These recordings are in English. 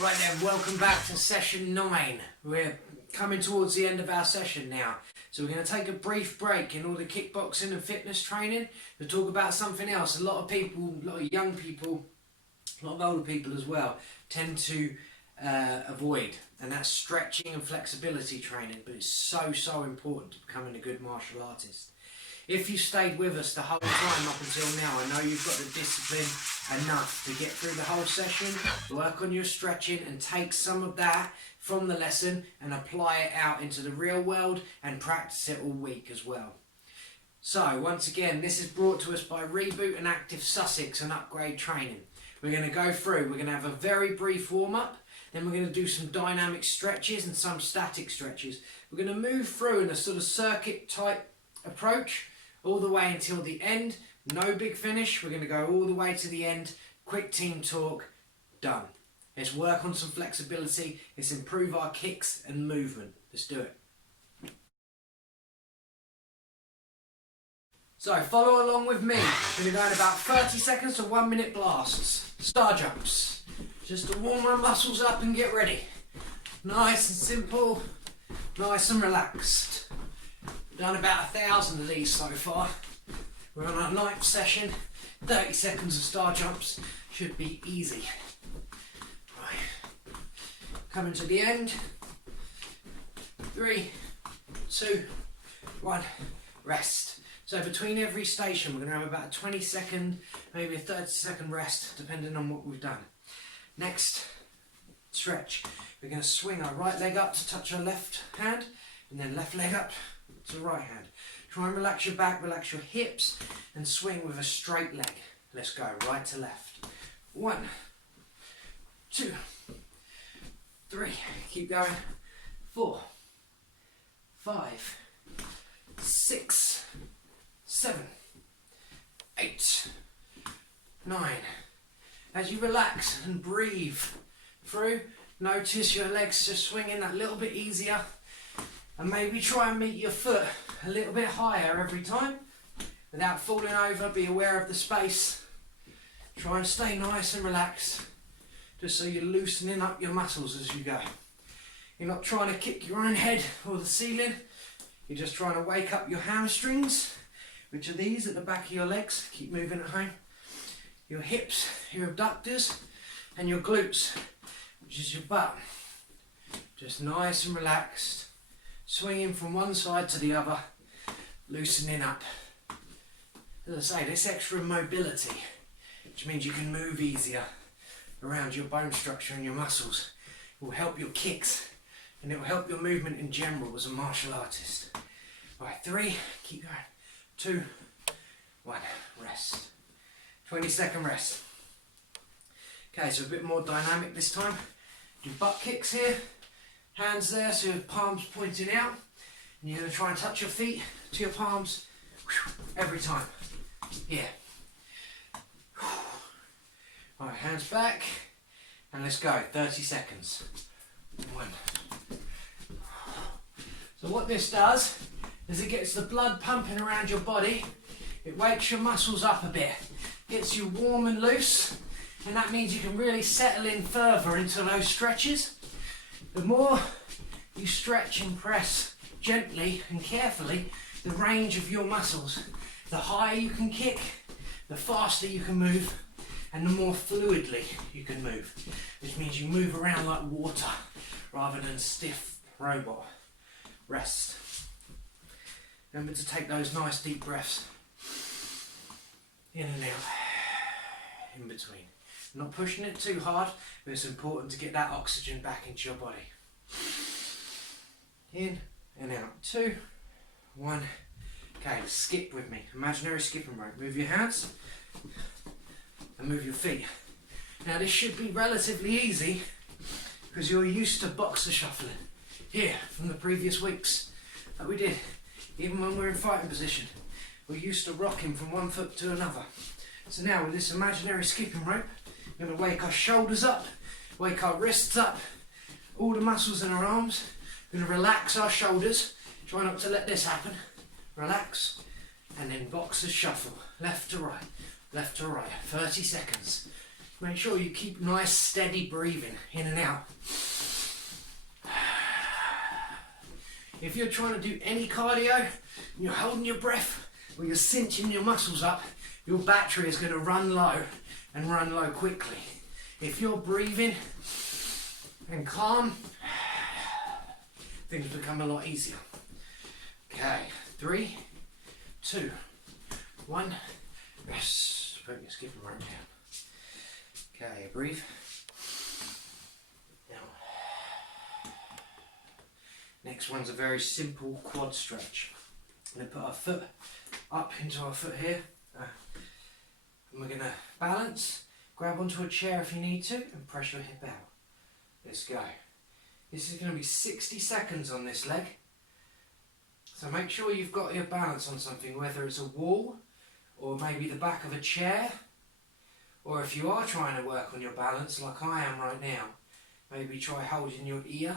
Right then, welcome back to session 9. We're coming towards the end of our session now. So we're going to take a brief break in all the kickboxing and fitness training to talk about something else. A lot of people, a lot of young people, a lot of older people as well, tend to avoid, and that's stretching and flexibility training. But it's so important to becoming a good martial artist. If you stayed with us the whole time up until now, I know you've got the discipline enough to get through the whole session, work on your stretching and take some of that from the lesson and apply it out into the real world and practice it all week as well. So once again, this is brought to us by REBOOT and Active Sussex and Upgrade Training. We're going to go through, we're going to have a very brief warm-up, then we're going to do some dynamic stretches and some static stretches. We're going to move through in a sort of circuit type approach all the way until the end. No big finish. We're going to go all the way to the end. Quick team talk. Done. Let's work on some flexibility. Let's improve our kicks and movement. Let's do it. So follow along with me. We're going to go in about 30 seconds to 1 minute blasts. Star jumps. Just to warm our muscles up and get ready. Nice and simple. Nice and relaxed. Done about 1,000 of these so far. We're on our 9th session. 30 seconds of star jumps should be easy. Right. Coming to the end. 3, 2, 1. Rest. So between every station we're going to have about a 20-second, maybe a 30-second rest, depending on what we've done. Next, stretch. We're going to swing our right leg up to touch our left hand, and then left leg up to the right hand. Try and relax your back, relax your hips, and swing with a straight leg. Let's go, right to left. 1, 2, 3, keep going. 4, 5, 6, 7, 8, 9. As you relax and breathe through, notice your legs just swinging a little bit easier. And maybe try and meet your foot a little bit higher every time without falling over. Be aware of the space. Try and stay nice and relaxed, just so you're loosening up your muscles as you go. You're not trying to kick your own head or the ceiling. You're just trying to wake up your hamstrings, which are these at the back of your legs. Keep moving at home. Your hips, your abductors, and your glutes, which is your butt. Just nice and relaxed. Swinging from one side to the other, loosening up. As I say, this extra mobility, which means you can move easier around your bone structure and your muscles, will help your kicks and it will help your movement in general as a martial artist. Right, 3, keep going. 2, 1, rest. 20-second rest. Okay, so a bit more dynamic this time. Do butt kicks here. Hands there, so your palms pointing out. And you're going to try and touch your feet to your palms every time. Here. Alright, hands back. And let's go. 30 seconds. 1. So what this does is it gets the blood pumping around your body. It wakes your muscles up a bit. Gets you warm and loose. And that means you can really settle in further into those stretches. The more you stretch and press gently and carefully the range of your muscles, the higher you can kick, the faster you can move, and the more fluidly you can move, which means you move around like water rather than stiff robot. Rest. Remember to take those nice deep breaths in and out, in between. Not pushing it too hard, but it's important to get that oxygen back into your body. In and out. 2, 1. Okay, skip with me. Imaginary skipping rope. Move your hands and move your feet. Now this should be relatively easy because you're used to boxer shuffling here from the previous weeks that we did. Even when we're in fighting position, we're used to rocking from one foot to another. So now with this imaginary skipping rope, we're going to wake our shoulders up, wake our wrists up, all the muscles in our arms. We're going to relax our shoulders, try not to let this happen. Relax, and then boxer shuffle, left to right, 30 seconds. Make sure you keep nice steady breathing in and out. If you're trying to do any cardio and you're holding your breath or you're cinching your muscles up, your battery is going to run low and run low quickly. If you're breathing and calm, things become a lot easier. Okay, 3, 2, 1, rest. Put your skipping rope down. Okay, breathe. Now, next one's a very simple quad stretch. I'm going to put our foot up into our foot here. And we're going to balance, grab onto a chair if you need to, and press your hip out. Let's go. This is going to be 60 seconds on this leg. So make sure you've got your balance on something, whether it's a wall, or maybe the back of a chair, or if you are trying to work on your balance like I am right now, maybe try holding your ear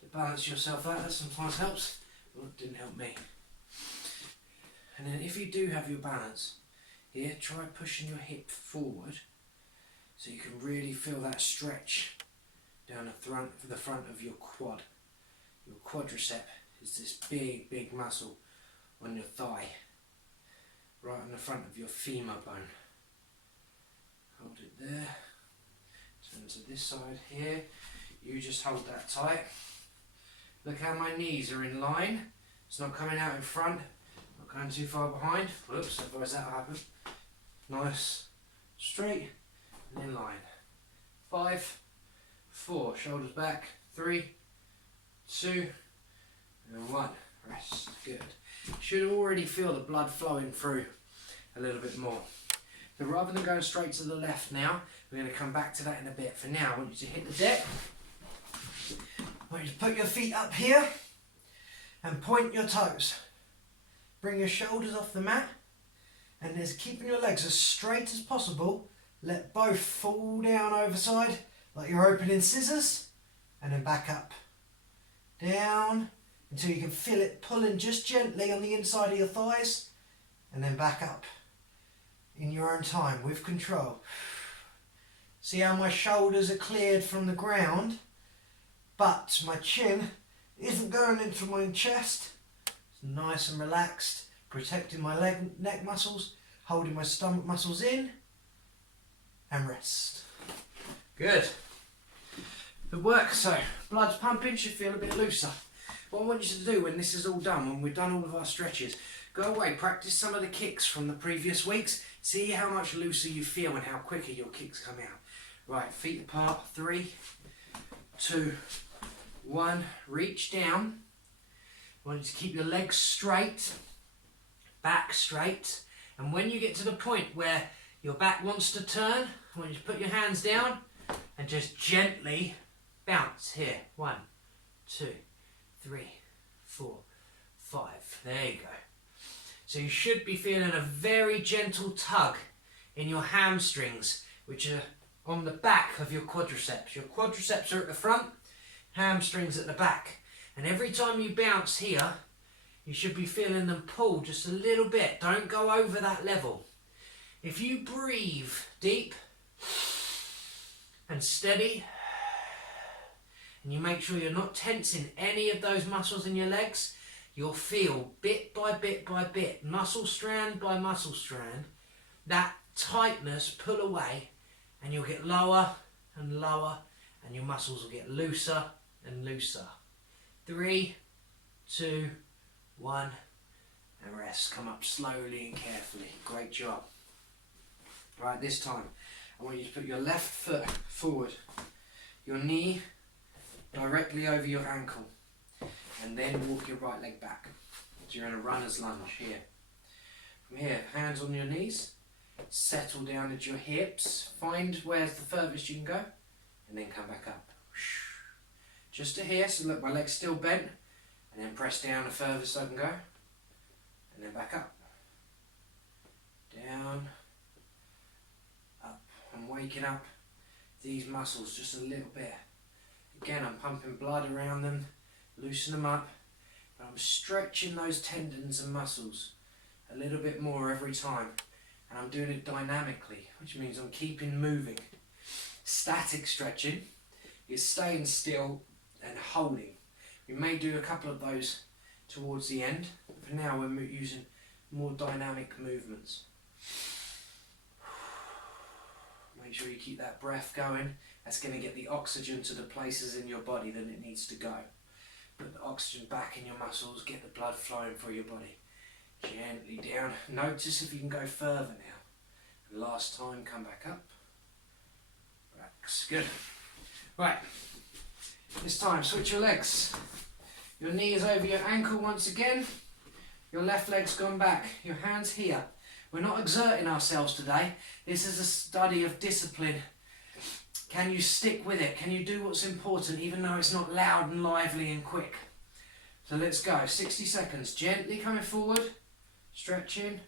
to balance yourself out. That sometimes helps. Well, it didn't help me. And then if you do have your balance, here try pushing your hip forward so you can really feel that stretch down the front of your quad. Your quadricep is this big muscle on your thigh, right on the front of your femur bone. Hold it there. Turn to this side here. You just hold that tight. Look how my knees are in line. It's not coming out in front, not going too far behind. Whoops, otherwise that'll happen. Nice, straight, and in line. 5, 4, shoulders back. 3, 2, and 1. Rest. Good. You should already feel the blood flowing through a little bit more. So rather than going straight to the left now, we're going to come back to that in a bit. For now, I want you to hit the deck. I want you to put your feet up here and point your toes. Bring your shoulders off the mat, and as keeping your legs as straight as possible, let both fall down over side like you're opening scissors, and then back up. Down until you can feel it pulling just gently on the inside of your thighs, and then back up in your own time with control. See how my shoulders are cleared from the ground, but my chin isn't going into my chest. It's nice and relaxed, protecting my neck muscles, holding my stomach muscles in, and rest. Good. Good work. So blood's pumping, should feel a bit looser. What I want you to do when this is all done, when we've done all of our stretches, go away, practice some of the kicks from the previous weeks, see how much looser you feel and how quicker your kicks come out. Right, feet apart, 3, 2, 1, reach down. I want you to keep your legs straight, back straight, and when you get to the point where your back wants to turn, I want you to put your hands down and just gently bounce here. 1, 2, 3, 4, 5. There you go. So you should be feeling a very gentle tug in your hamstrings, which are on the back of your quadriceps. Your quadriceps are at the front, hamstrings at the back. And every time you bounce here, you should be feeling them pull just a little bit. Don't go over that level. If you breathe deep and steady, and you make sure you're not tensing any of those muscles in your legs, you'll feel bit by bit by bit, muscle strand by muscle strand, that tightness pull away, and you'll get lower and lower, and your muscles will get looser and looser. 3, 2, 1, and rest. Come up slowly and carefully. Great job. Right, this time I want you to put your left foot forward, your knee directly over your ankle, and then walk your right leg back. So you're in a runner's lunge here. From here, hands on your knees, settle down into your hips, find where's the furthest you can go, and then come back up. Just to here, so look, my leg's still bent, and then press down the furthest I can go, and then back up. Down, up. I'm waking up these muscles just a little bit. Again, I'm pumping blood around them, loosen them up, but I'm stretching those tendons and muscles a little bit more every time. and I'm doing it dynamically, which means I'm keeping moving. Static stretching is staying still and holding. We may do a couple of those towards the end. For now we're using more dynamic movements. Make sure you keep that breath going. That's going to get the oxygen to the places in your body that it needs to go. Put the oxygen back in your muscles, get the blood flowing through your body. Gently down. Notice if you can go further now. Last time, come back up. Relax. Good. Right. This time, switch your legs. Your knee is over your ankle once again. Your left leg's gone back. Your hand's here. We're not exerting ourselves today. This is a study of discipline. Can you stick with it? Can you do what's important even though it's not loud and lively and quick? So let's go. 60 seconds. Gently coming forward. Stretching.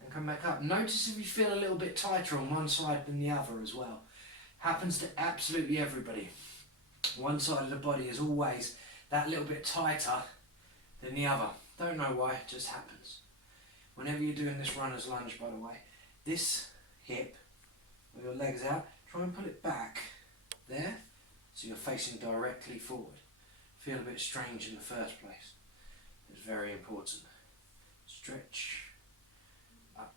And come back up. Notice if you feel a little bit tighter on one side than the other as well. Happens to absolutely everybody. One side of the body is always that little bit tighter than the other. Don't know why, it just happens. Whenever you're doing this runner's lunge, by the way, this hip, with your legs out, try and put it back there, so you're facing directly forward. Feel a bit strange in the first place. It's very important. Stretch, up,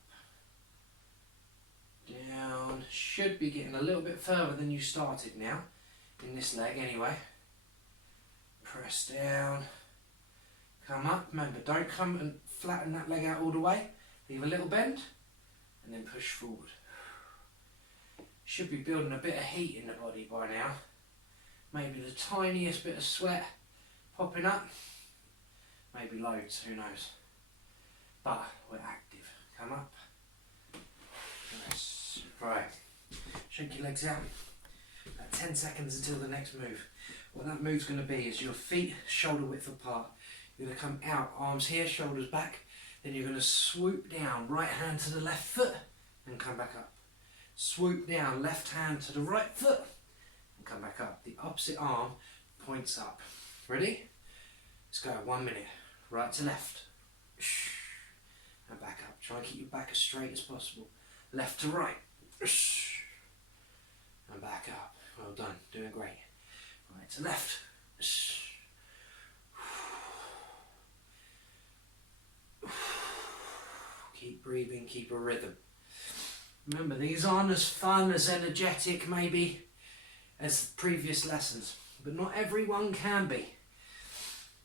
down. Should be getting a little bit further than you started now, in this leg anyway. Press down, come up. Remember, don't come and flatten that leg out all the way. Leave a little bend, and then push forward. Should be building a bit of heat in the body by now. Maybe the tiniest bit of sweat popping up. Maybe loads, who knows. But we're active. Come up. Yes. Right. Shake your legs out. About 10 seconds until the next move. What that move's going to be is your feet shoulder width apart. You're going to come out, arms here, shoulders back. Then you're going to swoop down, right hand to the left foot, and come back up. Swoop down, left hand to the right foot, and come back up. The opposite arm points up. Ready? Let's go. 1 minute. Right to left. And back up. Try and keep your back as straight as possible. Left to right. And back up. Well done. Doing great. Right to left. Keep breathing, keep a rhythm. Remember, these aren't as fun, as energetic maybe as previous lessons, but not everyone can be.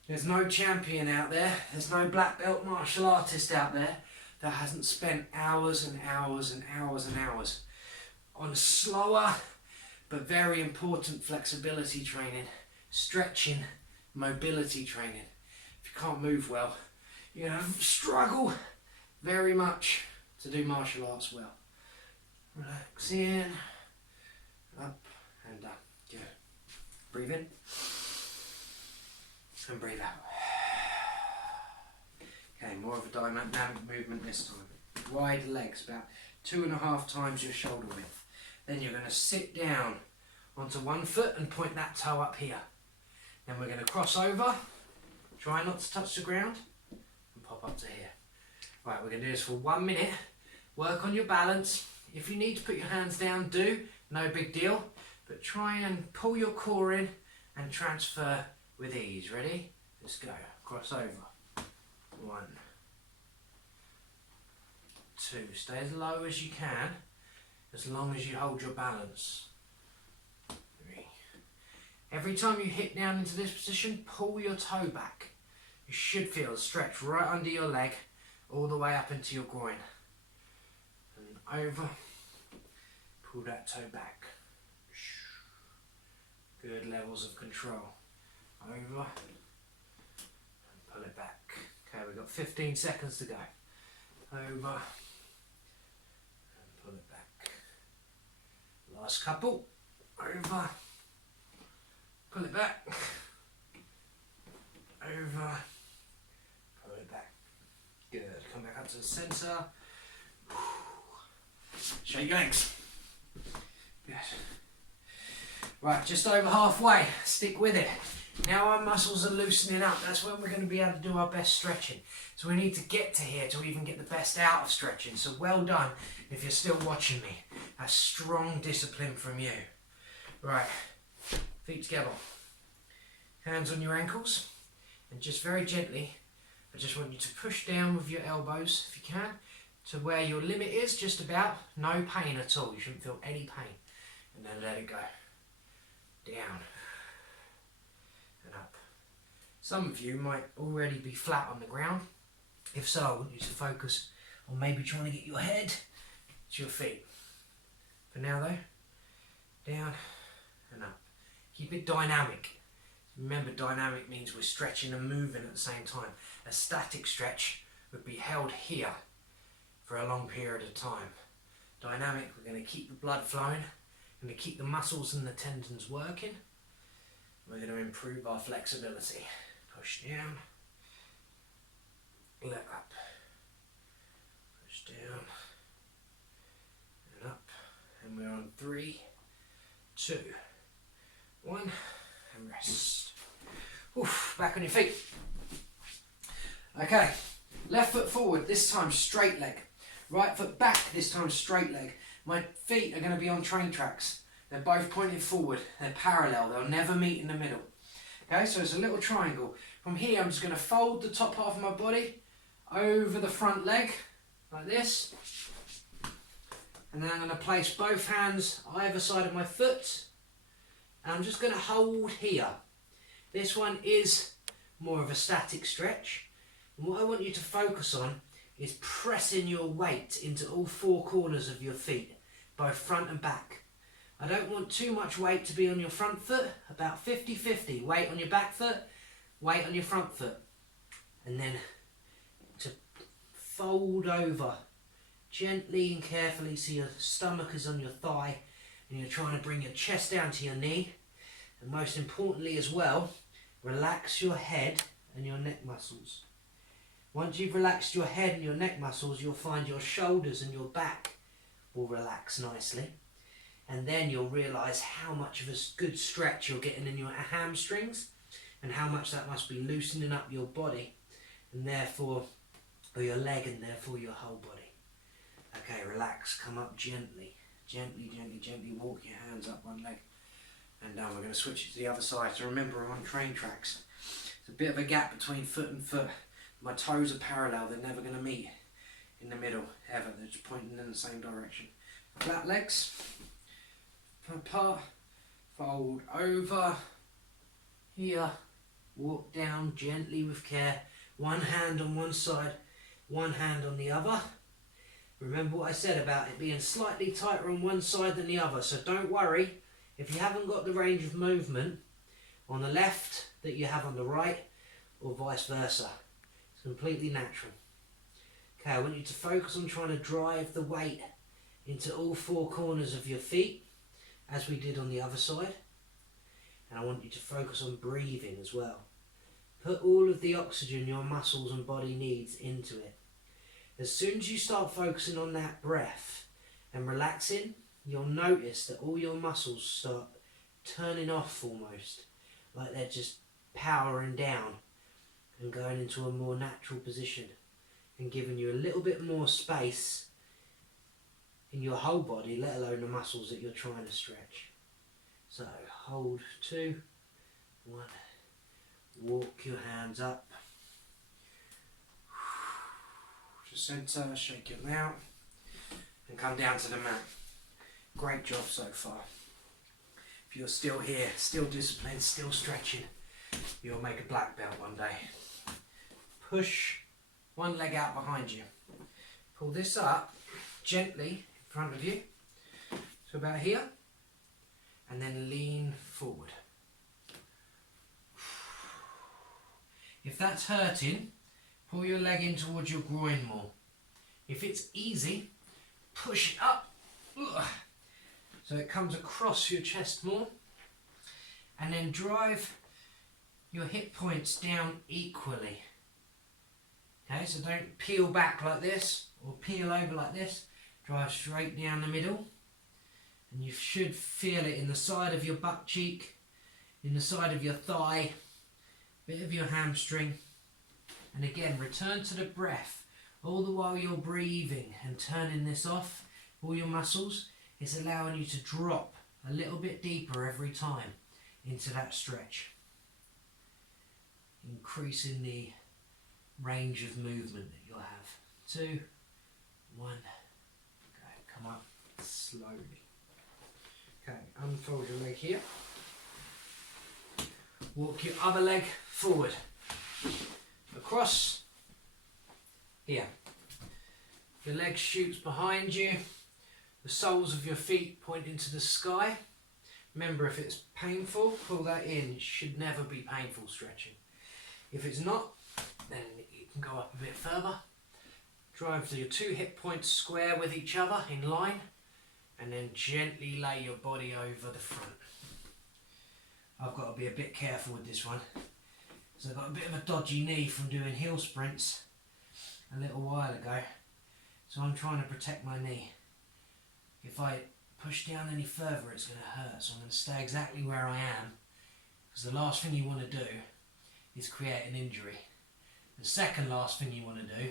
There's no champion out there, there's no black belt martial artist out there that hasn't spent hours and hours and hours and hours on slower but very important flexibility training, stretching, mobility training. If you can't move well, you're going to struggle very much to do martial arts well. Relax in, up and down. Good. Breathe in and breathe out. Okay, more of a dynamic movement this time. Wide legs, about 2.5 times your shoulder width. Then you're going to sit down onto one foot and point that toe up here. Then we're going to cross over, try not to touch the ground, and pop up to here. Right, we're going to do this for 1 minute. Work on your balance. If you need to put your hands down, do. No big deal. But try and pull your core in and transfer with ease. Ready? Let's go. Cross over. 1, 2. Stay as low as you can, as long as you hold your balance. 3. Every time you hit down into this position, pull your toe back. You should feel a stretch right under your leg, all the way up into your groin. And over. Pull that toe back. Good levels of control. Over. And pull it back. Okay, we've got 15 seconds to go. Over. And pull it back. Last couple. Over. Pull it back. Over. Pull it back. Good. Come back up to the centre. Shake your legs. Good. Right, just over halfway. Stick with it. Now our muscles are loosening up. That's when we're going to be able to do our best stretching. So we need to get to here to even get the best out of stretching. So well done if you're still watching me. A strong discipline from you. Right, feet together. Hands on your ankles. And just very gently, I just want you to push down with your elbows, if you can, to where your limit is, just about. No pain at all. You shouldn't feel any pain. And then let it go. Down. And up. Some of you might already be flat on the ground. If so, I want you to focus on maybe trying to get your head to your feet. For now though, down and up. Keep it dynamic. Remember, dynamic means we're stretching and moving at the same time. A static stretch would be held here for a long period of time. Dynamic, we're going to keep the blood flowing, we're going to keep the muscles and the tendons working. We're going to improve our flexibility. Push down, let up, push down and up. And we're on 3, 2, 1, and rest. Oof, back on your feet. Okay, left foot forward, this time straight leg. Right foot back, this time straight leg. My feet are going to be on train tracks. They're both pointed forward, they're parallel, they'll never meet in the middle. Okay, so it's a little triangle. From here, I'm just going to fold the top half of my body over the front leg, like this. And then I'm going to place both hands either side of my foot. And I'm just going to hold here. This one is more of a static stretch. And what I want you to focus on is pressing your weight into all 4 corners of your feet, both front and back. I don't want too much weight to be on your front foot, about 50-50. Weight on your back foot, weight on your front foot. And then to fold over gently and carefully so your stomach is on your thigh and you're trying to bring your chest down to your knee. And most importantly as well, relax your head and your neck muscles. Once you've relaxed your head and your neck muscles, you'll find your shoulders and your back will relax nicely. And then you'll realise how much of a good stretch you're getting in your hamstrings and how much that must be loosening up your body and therefore, or your leg and therefore your whole body. Okay, relax, come up gently. Gently, gently, gently walk your hands up one leg. And now we're going to switch it to the other side. So remember, we're on train tracks. There's a bit of a gap between foot and foot. My toes are parallel, they're never going to meet in the middle, ever. They're just pointing in the same direction. Flat legs, apart, fold over, here, walk down gently with care. One hand on one side, one hand on the other. Remember what I said about it being slightly tighter on one side than the other, so don't worry if you haven't got the range of movement on the left that you have on the right, or vice versa. It's completely natural. Okay, I want you to focus on trying to drive the weight into all 4 corners of your feet, as we did on the other side. And I want you to focus on breathing as well. Put all of the oxygen your muscles and body needs into it. As soon as you start focusing on that breath and relaxing, you'll notice that all your muscles start turning off almost, like they're just powering down and going into a more natural position and giving you a little bit more space in your whole body, let alone the muscles that you're trying to stretch. So hold 2, 1, walk your hands up to centre, shake it out and come down to the mat. Great job so far. If you're still here, still disciplined, still stretching, you'll make a black belt one day. Push one leg out behind you. Pull this up gently in front of you, so about here, and then lean forward. If that's hurting, pull your leg in towards your groin more. If it's easy, push it up so it comes across your chest more, and then drive your hip points down equally. Okay, so don't peel back like this or peel over like this. Drive straight down the middle, and you should feel it in the side of your butt cheek, in the side of your thigh, bit of your hamstring. And again, return to the breath. All the while you're breathing and turning this off, all your muscles, it's allowing you to drop a little bit deeper every time into that stretch. Increasing the range of movement that you'll have. 2, 1, go, come up slowly. Okay, unfold your leg here. Walk your other leg forward. Across. Here. Your leg shoots behind you. The soles of your feet point into the sky. Remember, if it's painful, pull that in. It should never be painful stretching. If it's not, then you can go up a bit further. Drive to your 2 hip points square with each other in line, and then gently lay your body over the front. I've got to be a bit careful with this one, because I've got a bit of a dodgy knee from doing hill sprints a little while ago, so I'm trying to protect my knee. If I push down any further, it's going to hurt, so I'm going to stay exactly where I am, because the last thing you want to do is create an injury. The second last thing you want to do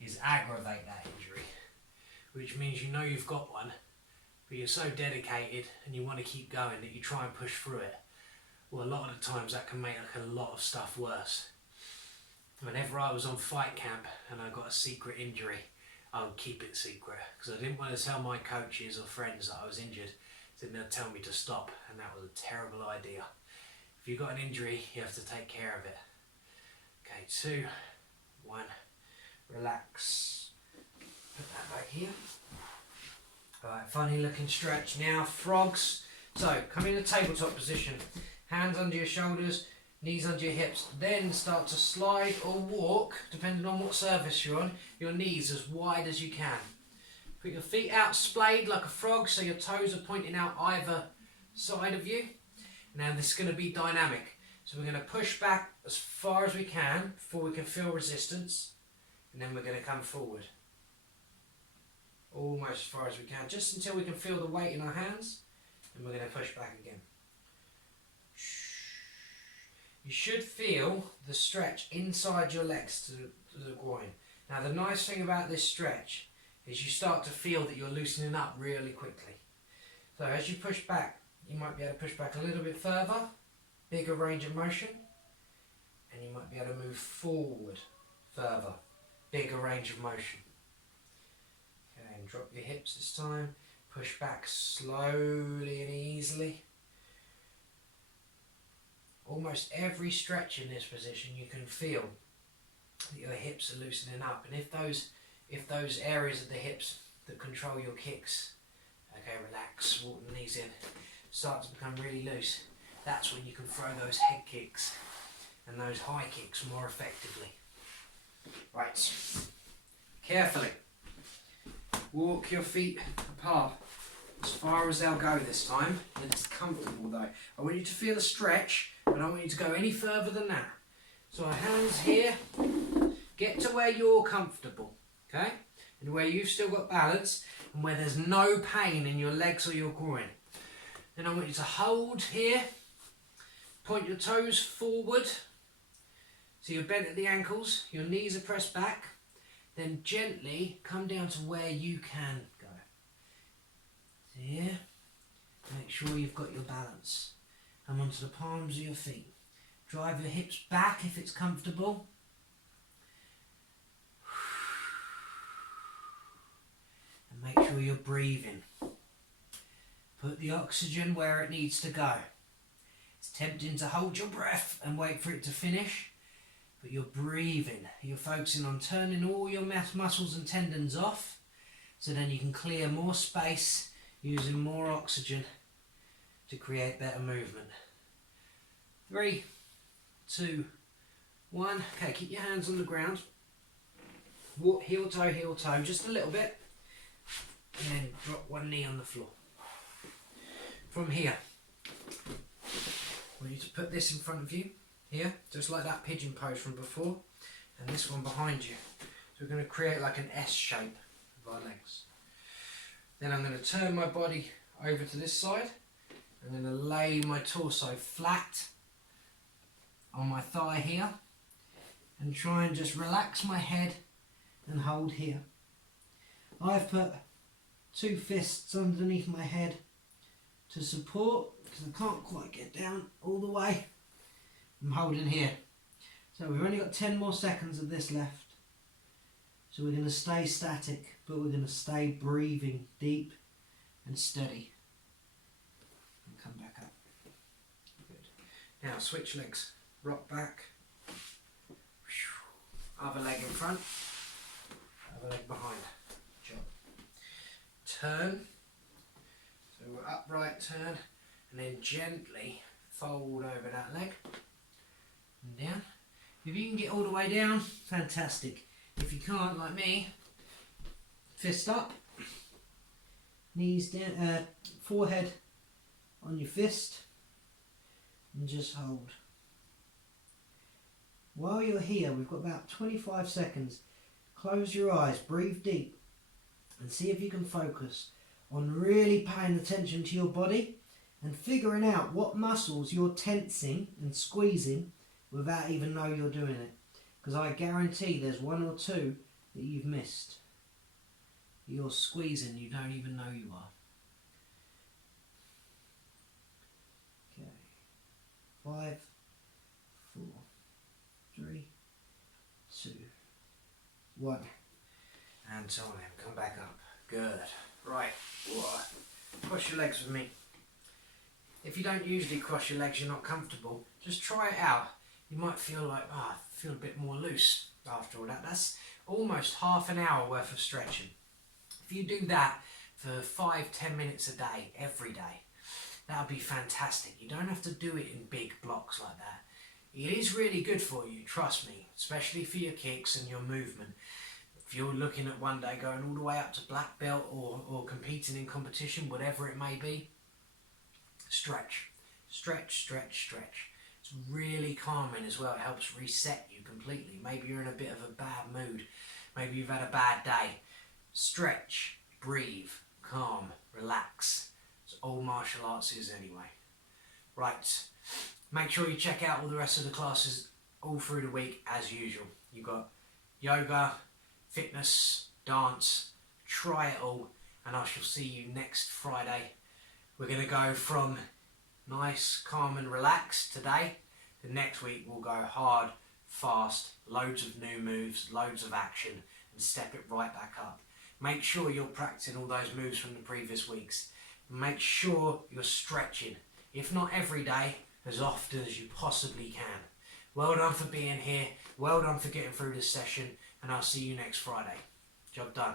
is aggravate that injury, which means you know you've got one, but you're so dedicated and you want to keep going that you try and push through it. Well, a lot of the times that can make like a lot of stuff worse. Whenever I was on fight camp and I got a secret injury, I would keep it secret, because I didn't want to tell my coaches or friends that I was injured, so they'd tell me to stop, and that was a terrible idea. If you've got an injury, you have to take care of it. Okay, 2, 1, relax. Put that back here. Alright, funny looking stretch now, frogs. So, come in a tabletop position. Hands under your shoulders, knees under your hips. Then start to slide or walk, depending on what surface you're on, your knees as wide as you can. Put your feet out splayed like a frog, so your toes are pointing out either side of you. Now this is going to be dynamic. So we're going to push back as far as we can before we can feel resistance. And then we're going to come forward. Almost as far as we can, just until we can feel the weight in our hands. And we're going to push back again. You should feel the stretch inside your legs to the groin. Now the nice thing about this stretch is you start to feel that you're loosening up really quickly. So as you push back, you might be able to push back a little bit further, bigger range of motion, and you might be able to move forward further, bigger range of motion. Okay, and drop your hips this time, push back slowly and easily. Almost every stretch in this position you can feel that your hips are loosening up, and if those areas of the hips that control your kicks, okay, relax, walk the knees in, start to become really loose, that's when you can throw those head kicks and those high kicks more effectively. Right, carefully walk your feet apart as far as they'll go this time. It's comfortable though. I want you to feel a stretch, but I don't want you to go any further than that. So our hands here, get to where you're comfortable, okay? And where you've still got balance, and where there's no pain in your legs or your groin. Then I want you to hold here, point your toes forward, so you're bent at the ankles, your knees are pressed back, then gently come down to where you can go. So here, make sure you've got your balance. Come onto the palms of your feet. Drive your hips back if it's comfortable. And make sure you're breathing. Put the oxygen where it needs to go. It's tempting to hold your breath and wait for it to finish, but you're breathing. You're focusing on turning all your muscles and tendons off, so then you can clear more space using more oxygen to create better movement. 3, 2, 1. Okay, keep your hands on the ground. Walk heel toe, just a little bit. And then drop one knee on the floor. From here, I want you to put this in front of you, here, just like that pigeon pose from before, and this one behind you. So we're going to create like an S shape of our legs. Then I'm going to turn my body over to this side, I'm going to lay my torso flat on my thigh here and try and just relax my head and hold here. I've put 2 fists underneath my head to support because I can't quite get down all the way. I'm holding here. So we've only got 10 more seconds of this left. So we're going to stay static, but we're going to stay breathing deep and steady. And come back up. Good. Now switch legs. Rock back. Other leg in front. Other leg behind. Job. Turn. So we're upright turn. And then gently fold over that leg. And down. If you can get all the way down, fantastic. If you can't, like me, fist up, knees down, forehead on your fist, and just hold. While you're here, we've got about 25 seconds. Close your eyes, breathe deep, and see if you can focus on really paying attention to your body and figuring out what muscles you're tensing and squeezing without even know you're doing it. Because I guarantee there's 1 or 2 that you've missed. You're squeezing, you don't even know you are. Okay. 5, 4, 3, 2, 1. And so on, come back up. Good. Right. Whoa. Cross your legs with me. If you don't usually cross your legs, you're not comfortable, just try it out. You might feel like, I feel a bit more loose after all that. That's almost half an hour worth of stretching. If you do that for 5-10 minutes a day, every day, that would be fantastic. You don't have to do it in big blocks like that. It is really good for you, trust me, especially for your kicks and your movement. If you're looking at one day going all the way up to black belt or competing in competition, whatever it may be, stretch, stretch, stretch, stretch. It's really calming as well. It helps reset you completely. Maybe you're in a bit of a bad mood. Maybe you've had a bad day. Stretch, breathe, calm, relax. It's all martial arts is anyway. Right. Make sure you check out all the rest of the classes all through the week as usual. You've got yoga, fitness, dance. Try it all and I shall see you next Friday. We're going to go from nice, calm and relaxed today. The next week we'll go hard, fast, loads of new moves, loads of action and step it right back up. Make sure you're practicing all those moves from the previous weeks. Make sure you're stretching, if not every day, as often as you possibly can. Well done for being here, well done for getting through this session and I'll see you next Friday. Job done.